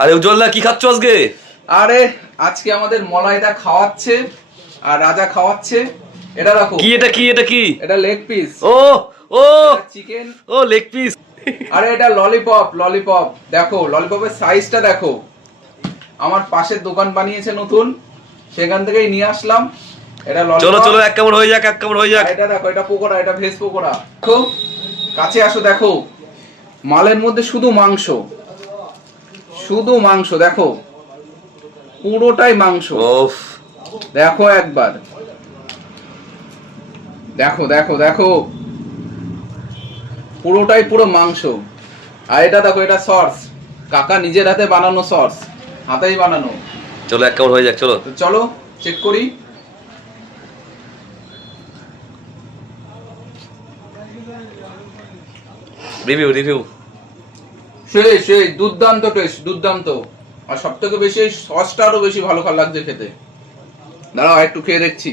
আরে উজ্জ্বলদা কি খাচ্ছ আজকে? আরে আজকে আমাদের মলাইদা খাওয়াচ্ছে আর রাজা খাওয়াচ্ছে। এটা দেখো, কি এটা কি এটা কি? এটা লেগ পিস। ও ও চিকেন। ও লেগ পিস। আরে এটা ললিপপ, ললিপপ দেখো, ললিপপের সাইজটা দেখো। আমার পাশের দোকান বানিয়েছে নতুন, সেখান থেকেই নিয়ে আসলাম। এটা ললিপপ। চলো চলো, এক কামড় হয়ে যাক, এক কামড় হয়ে যাক। এটা দেখো, এটা পকোড়া, এটা ভেজ পকোড়া। দেখো কাছে আসো, দেখো মালের মধ্যে শুধু মাংস, শুধু মাংস দেখো, পুরোটাই মাংস। ওফ, দেখো একবার, দেখো দেখো দেখো, পুরোটাই পুরো মাংস। আর এটা দেখো, এটা সস, কাকা নিজের হাতে বানানো সস, হাতেই বানানো। চলো এক কামড় হয়ে যাক, চলো। তো চলো চেক করি। Review review. সেই সেই দুর্দান্ত টেস্ট, দুর্দান্ত। আর সব থেকে বেশি সসটা আরো বেশি ভালো লাগছে খেতে। দাঁড়াও একটু খেয়ে দেখছি।